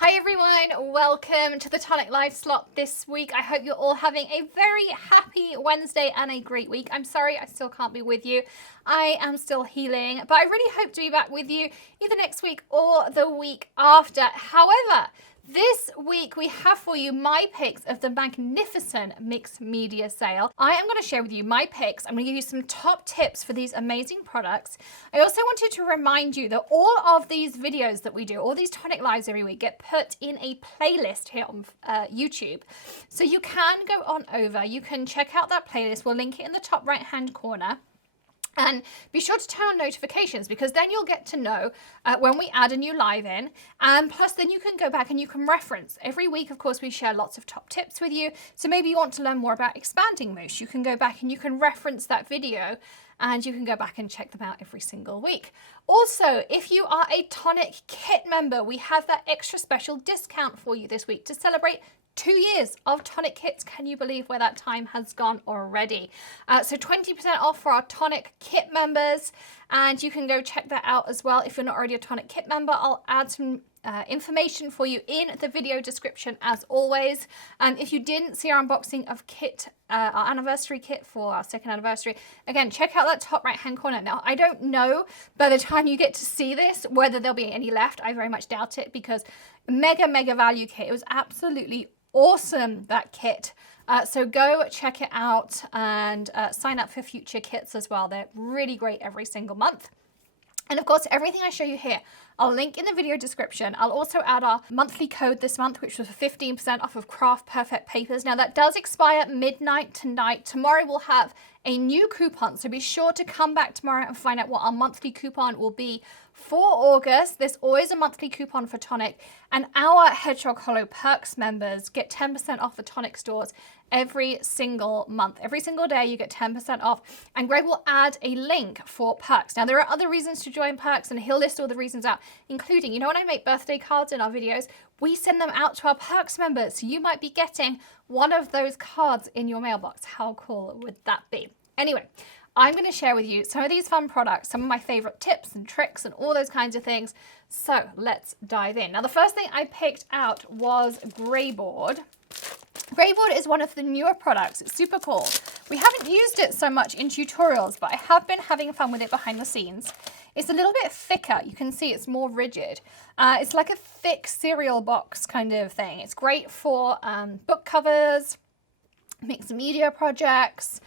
Hi everyone, welcome to the Tonic live slot this week. I hope you're all having a very happy Wednesday and a great week. I'm sorry I still can't be with you. I am still healing, but I really hope to be back with you either next week or the week after. However, this week we have for you my picks of the magnificent mixed media sale. I am going to share with you my picks. I'm going to give you some top tips for these amazing products. I also wanted to remind you that all of these videos that we do, all these Tonic lives every week, get put in a playlist here on YouTube. So you can go on over, you can check out that playlist. We'll link it in the top right hand corner. And be sure to turn on notifications because then you'll get to know when we add a new live in. And plus then you can go back and you can reference. Every week, of course, we share lots of top tips with you. So maybe you want to learn more about expanding mousse. You can go back and you can reference that video and you can go back and check them out every single week. Also, if you are a Tonic kit member, we have that extra special discount for you this week to celebrate 2 years of Tonic kits. Can you believe where that time has gone already? So 20% off for our Tonic kit members, and you can go check that out as well. If you're not already a Tonic kit member, I'll add some information for you in the video description as always. If you didn't see our unboxing of kit, our anniversary kit for our second anniversary, again, check out that top right hand corner. Now, I don't know by the time you get to see this whether there'll be any left. I very much doubt it because mega value kit. It was absolutely awesome, that kit. So go check it out and sign up for future kits as well. They're really great every single month. And of course, everything I show you here, I'll link in the video description. I'll also add our monthly code this month, which was for 15% off of Craft Perfect papers. Now that does expire midnight tonight. Tomorrow we'll have a new coupon, so be sure to come back tomorrow and find out what our monthly coupon will be for August. There's always a monthly coupon for Tonic, and our Hedgehog Hollow Perks members get 10% off the Tonic stores every single month. Every single day you get 10% off, and Greg will add a link for Perks. Now there are other reasons to join Perks, and he'll list all the reasons out, including, you know, when I make birthday cards in our videos, we send them out to our Perks members, so you might be getting one of those cards in your mailbox. How cool would that be? Anyway, I'm going to share with you some of these fun products, some of my favorite tips and tricks and all those kinds of things. So let's dive in. Now, the first thing I picked out was Greyboard. Greyboard is one of the newer products. It's super cool. We haven't used it so much in tutorials, but I have been having fun with it behind the scenes. It's a little bit thicker. You can see it's more rigid. It's like a thick cereal box kind of thing. It's great for book covers, mixed media projects.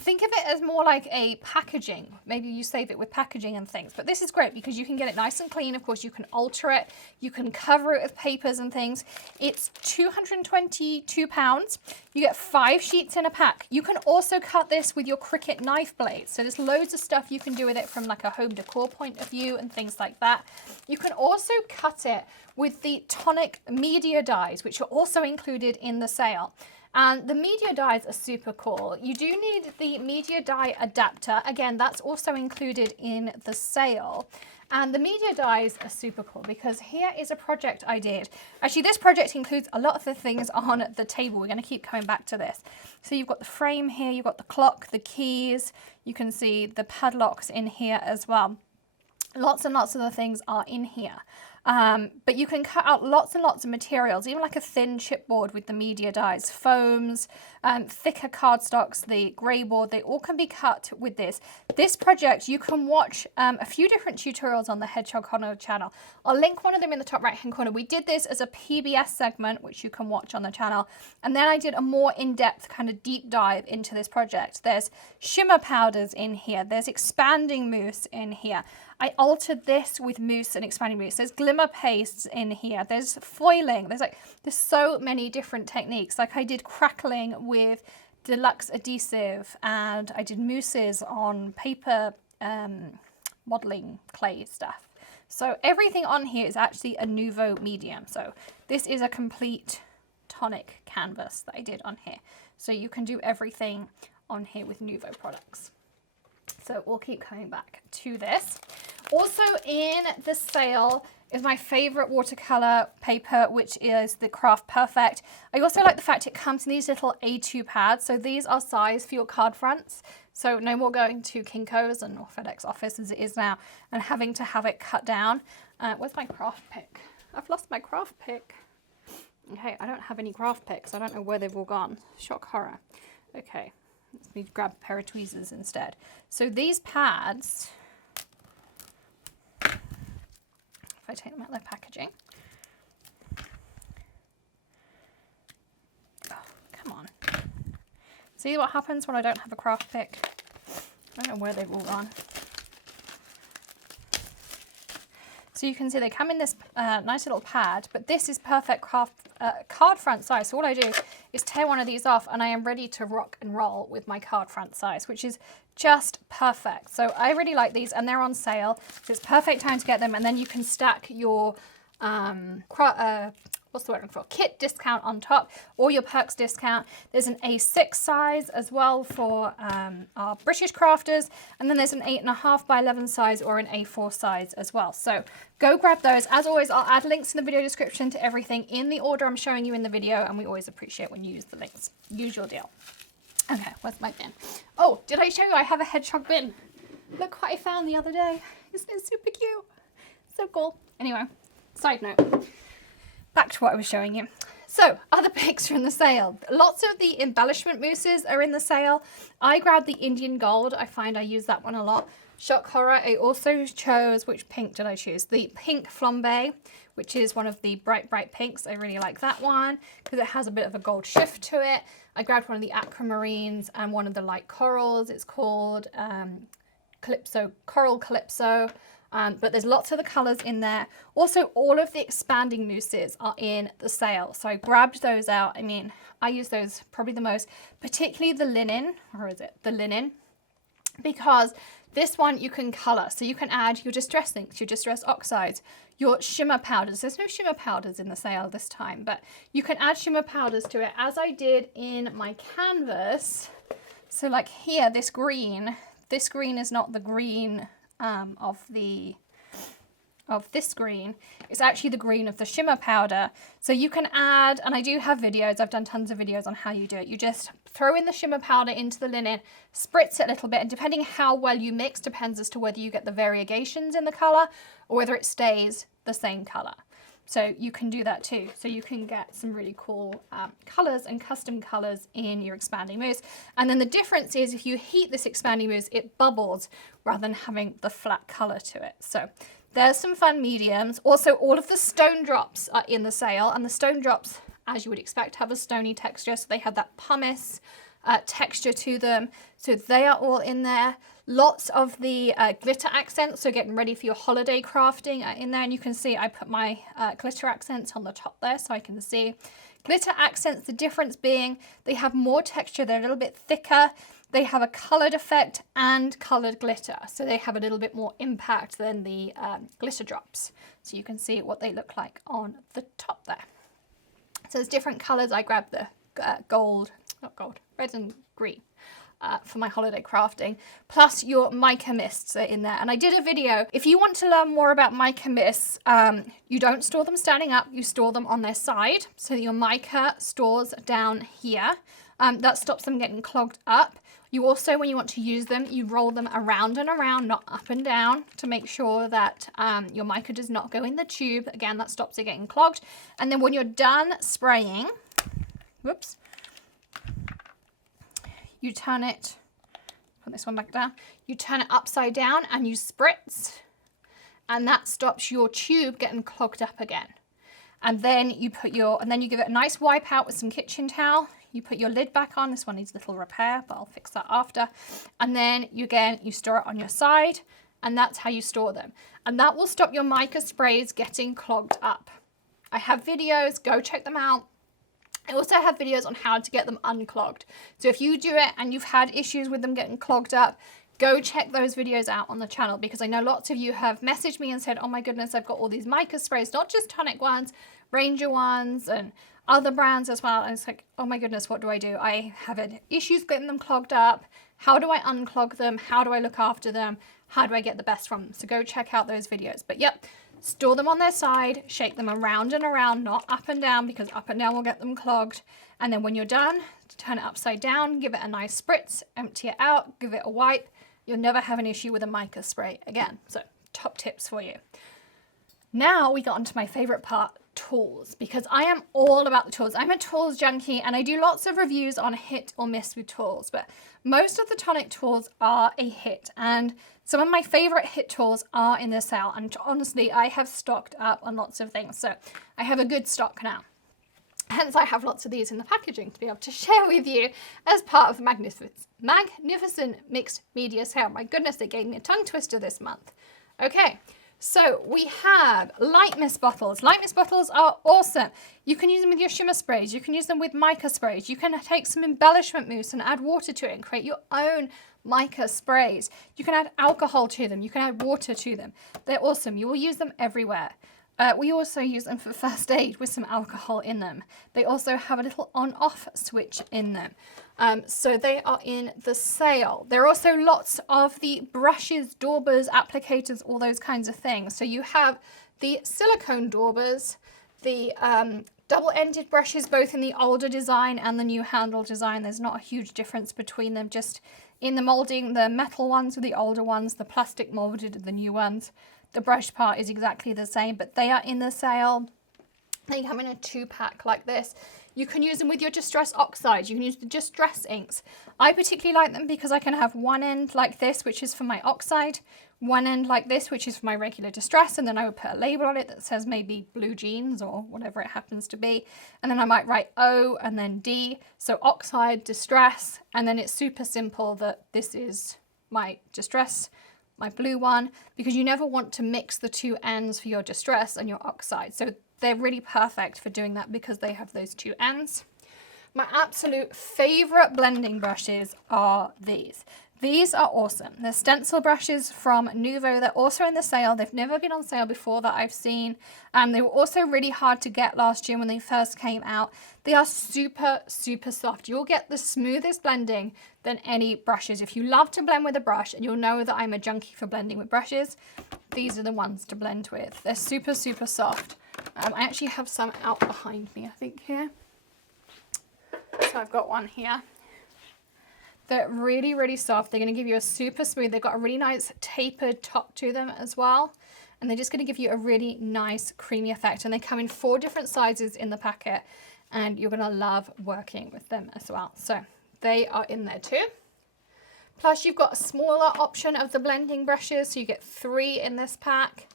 Think of it as more like a packaging. Maybe you save it with packaging and things, but this is great because you can get it nice and clean. Of course, you can alter it. You can cover it with papers and things. It's £222. You get 5 sheets in a pack. You can also cut this with your Cricut knife blade. So there's loads of stuff you can do with it from like a home decor point of view and things like that. You can also cut it with the Tonic media dies, which are also included in the sale. And the media dies are super cool. You do need the media die adapter. Again, that's also included in the sale. And the media dies are super cool because here is a project I did. Actually, this project includes a lot of the things on the table. We're going to keep coming back to this. So you've got the frame here, you've got the clock, the keys. You can see the padlocks in here as well. Lots and lots of the things are in here. But you can cut out lots and lots of materials, even like a thin chipboard with the media dies, foams, thicker cardstocks, the Greyboard, they all can be cut with this. This project, you can watch a few different tutorials on the Hedgehog Hollow channel. I'll link one of them in the top right hand corner. We did this as a PBS segment, which you can watch on the channel. And then I did a more in-depth kind of deep dive into this project. There's shimmer powders in here. There's expanding mousse in here. I altered this with mousse and expanding mousse. There's glimmer pastes in here. There's foiling. There's so many different techniques. Like I did crackling with deluxe adhesive, and I did mousses on paper modeling clay stuff. So everything on here is actually a Nouveau medium. So this is a complete Tonic canvas that I did on here. So you can do everything on here with Nouveau products. So we'll keep coming back to this. Also in the sale is my favorite watercolor paper, which is the Craft Perfect. I also like the fact it comes in these little A2 pads. So these are size for your card fronts. So no more going to Kinko's and or FedEx office as it is now and having to have it cut down. Where's my craft pick? I've lost my craft pick. Okay, I don't have any craft picks. I don't know where they've all gone. Shock horror. Okay, let's need to grab a pair of tweezers instead. So these pads, if I take them out of their packaging. Oh, come on. See what happens when I don't have a craft pick? I don't know where they've all gone. So you can see they come in this nice little pad, but this is perfect card front size. So all I do is tear one of these off and I am ready to rock and roll with my card front size, which is just perfect. So I really like these and they're on sale. So it's perfect time to get them, and then you can stack your what's the word I'm looking for? Kit discount on top, or your perks discount. There's an A6 size as well for our British crafters, and then there's an 8.5 by 11 size or an A4 size as well. So go grab those. As always, I'll add links in the video description to everything in the order I'm showing you in the video, and we always appreciate when you use the links. Usual deal. Okay, where's my bin? Oh, did I show you I have a Hedgehog bin? Look what I found the other day. Isn't it super cute? So cool. Anyway, side note. Back to what I was showing you. So, other picks are in the sale. Lots of the embellishment mousses are in the sale. I grabbed the Indian Gold. I find I use that one a lot. Shock horror. I also chose, which pink did I choose? The pink flambe, which is one of the bright pinks. I really like that one because it has a bit of a gold shift to it. I grabbed one of the aquamarines and one of the light corals. It's called Coral Calypso. But there's lots of the colors in there. Also, all of the expanding mousses are in the sale. So I grabbed those out. I mean, I use those probably the most, particularly the linen, or is it the linen? Because this one you can color. So you can add your distress inks, your distress oxides, your shimmer powders. There's no shimmer powders in the sale this time, but you can add shimmer powders to it, as I did in my canvas. So like here, this green is not the green of this green. It's actually the green of the shimmer powder. So you can add, and I do have videos, I've done tons of videos on how you do it. You just throw in the shimmer powder into the linen, spritz it a little bit, and depending how well you mix depends as to whether you get the variegations in the color or whether it stays the same color. So you can do that too. So you can get some really cool colors and custom colors in your expanding mousse. And then the difference is if you heat this expanding mousse, it bubbles rather than having the flat color to it. So there's some fun mediums. Also, all of the stone drops are in the sale, and the stone drops, as you would expect, have a stony texture. So they have that pumice texture to them. So they are all in there. Lots of the glitter accents, so getting ready for your holiday crafting are in there. And you can see I put my glitter accents on the top there so I can see. Glitter accents, the difference being they have more texture, they're a little bit thicker, they have a colored effect and colored glitter. So they have a little bit more impact than the glitter drops. So you can see what they look like on the top there. So there's different colors. I grabbed the red and green. For my holiday crafting, plus your Mica Mists are in there. And I did a video. If you want to learn more about Mica Mists, you don't store them standing up, you store them on their side. So your mica stores down here. That stops them getting clogged up. You also, when you want to use them, you roll them around and around, not up and down, to make sure that your mica does not go in the tube. Again, that stops it getting clogged. And then when you're done spraying, whoops, you turn it, put this one back down, you turn it upside down and you spritz, and that stops your tube getting clogged up again. And then you give it a nice wipe out with some kitchen towel. You put your lid back on. This one needs a little repair, but I'll fix that after. And then you store it on your side, and that's how you store them. And that will stop your mica sprays getting clogged up. I have videos, go check them out. I also have videos on how to get them unclogged. So if you do it and you've had issues with them getting clogged up, go check those videos out on the channel, because I know lots of you have messaged me and said, oh my goodness, I've got all these mica sprays, not just Tonic ones, Ranger ones and other brands as well. And it's like, oh my goodness, what do I do? I have had issues getting them clogged up. How do I unclog them? How do I look after them? How do I get the best from them? So go check out those videos. But yep. Store them on their side, shake them around and around, not up and down, because up and down will get them clogged. And then when you're done, turn it upside down, give it a nice spritz, empty it out, give it a wipe. You'll never have an issue with a mica spray again. So top tips for you. Now we got onto my favorite part, tools, because I am all about the tools. I'm a tools junkie and I do lots of reviews on hit or miss with tools, but most of the Tonic tools are a hit, and some of my favorite hit tools are in the sale, and honestly I have stocked up on lots of things, so I have a good stock now. Hence I have lots of these in the packaging to be able to share with you as part of the magnificent mixed media sale. My goodness, they gave me a tongue twister this month. Okay. So we have light mist bottles. Light mist bottles are awesome. You can use them with your shimmer sprays. You can use them with mica sprays. You can take some embellishment mousse and add water to it and create your own mica sprays. You can add alcohol to them. You can add water to them. They're awesome. You will use them everywhere. We also use them for first aid with some alcohol in them. They also have a little on-off switch in them. So they are in the sale. There are also lots of the brushes, daubers, applicators, all those kinds of things. So you have the silicone daubers, the double-ended brushes, both in the older design and the new handle design. There's not a huge difference between them, just in the molding, the metal ones are the older ones, the plastic molded are the new ones. The brush part is exactly the same, but they are in the sale. They come in a 2-pack like this. You can use them with your Distress Oxides. You can use the Distress inks. I particularly like them because I can have one end like this, which is for my oxide, one end like this, which is for my regular Distress, and then I would put a label on it that says maybe blue jeans or whatever it happens to be. And then I might write O and then D, so oxide, Distress, and then it's super simple that this is my Distress, my blue one, because you never want to mix the two ends for your Distress and your oxide. So they're really perfect for doing that because they have those two ends. My absolute favorite blending brushes are these. These are awesome. They're stencil brushes from Nuvo. They're also in the sale. They've never been on sale before that I've seen. And they were also really hard to get last year when they first came out. They are super, super soft. You'll get the smoothest blending than any brushes. If you love to blend with a brush, and you'll know that I'm a junkie for blending with brushes, these are the ones to blend with. They're super, super soft. I actually have some out behind me, I think, here. So I've got one here. They're really, really soft. They're going to give you a super smooth. They've got a really nice tapered top to them as well. And they're just going to give you a really nice creamy effect. And they come in 4 different sizes in the packet. And you're going to love working with them as well. So they are in there too. Plus you've got a smaller option of the blending brushes. So you get 3 in this pack.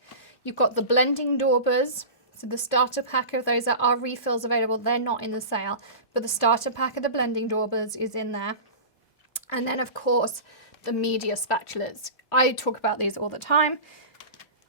You've got the blending daubers. So the starter pack of those, there are refills available. They're not in the sale. But the starter pack of the blending daubers is in there. And then, of course, the media spatulas. I talk about these all the time.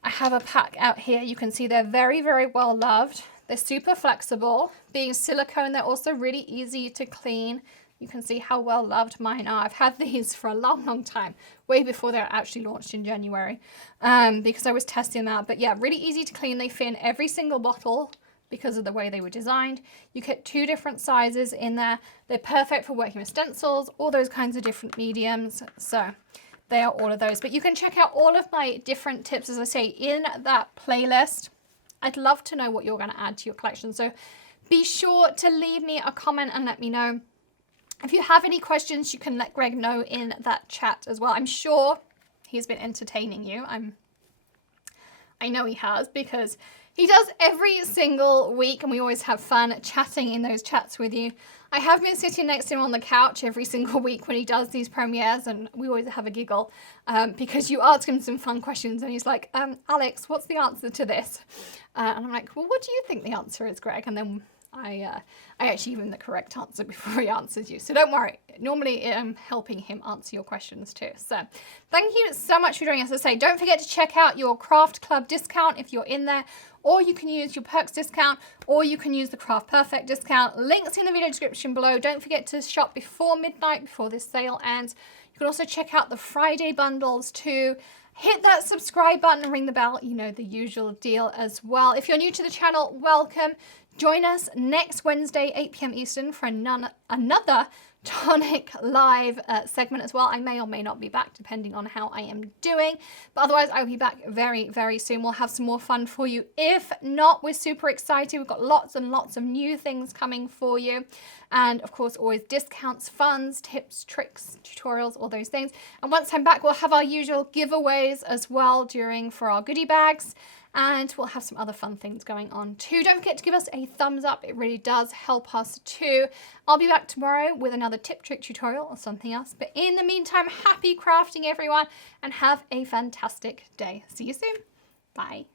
I have a pack out here. You can see they're very, very well loved. They're super flexible. Being silicone, they're also really easy to clean. You can see how well loved mine are. I've had these for a long, long time, way before they're actually launched in January, because I was testing them out. But yeah, really easy to clean. They fit in every single bottle because of the way they were designed. You get 2 different sizes in there. They're perfect for working with stencils, all those kinds of different mediums. So they are all of those. But you can check out all of my different tips, as I say, in that playlist. I'd love to know what you're going to add to your collection. So be sure to leave me a comment and let me know. If you have any questions, you can let Greg know in that chat as well. I'm sure he's been entertaining you. I know he has, because he does every single week, and we always have fun chatting in those chats with you. I have been sitting next to him on the couch every single week when he does these premieres, and we always have a giggle because you ask him some fun questions and he's like, Alex, what's the answer to this? And I'm like, well, what do you think the answer is, Greg? And then I actually give him the correct answer before he answers you. So don't worry. Normally I'm helping him answer your questions too. So thank you so much for joining us. As I say, don't forget to check out your Craft Club discount if you're in there, or you can use your Perks discount, or you can use the Craft Perfect discount. Links in the video description below. Don't forget to shop before midnight, before this sale ends. You can also check out the Friday bundles too. Hit that subscribe button and ring the bell. You know, the usual deal as well. If you're new to the channel, welcome. Join us next Wednesday, 8 p.m. Eastern, for another Tonic live segment as well. I may or may not be back depending on how I am doing, but otherwise I'll be back very, very soon. We'll have some more fun for you. If not, we're super excited. We've got lots and lots of new things coming for you, and of course always discounts, funds, tips, tricks, tutorials, all those things. And once I'm back, we'll have our usual giveaways as well for our goodie bags. and we'll have some other fun things going on too. Don't forget to give us a thumbs up. It really does help us too. I'll be back tomorrow with another tip trick tutorial or something else. But in the meantime, happy crafting everyone and have a fantastic day. See you soon. Bye.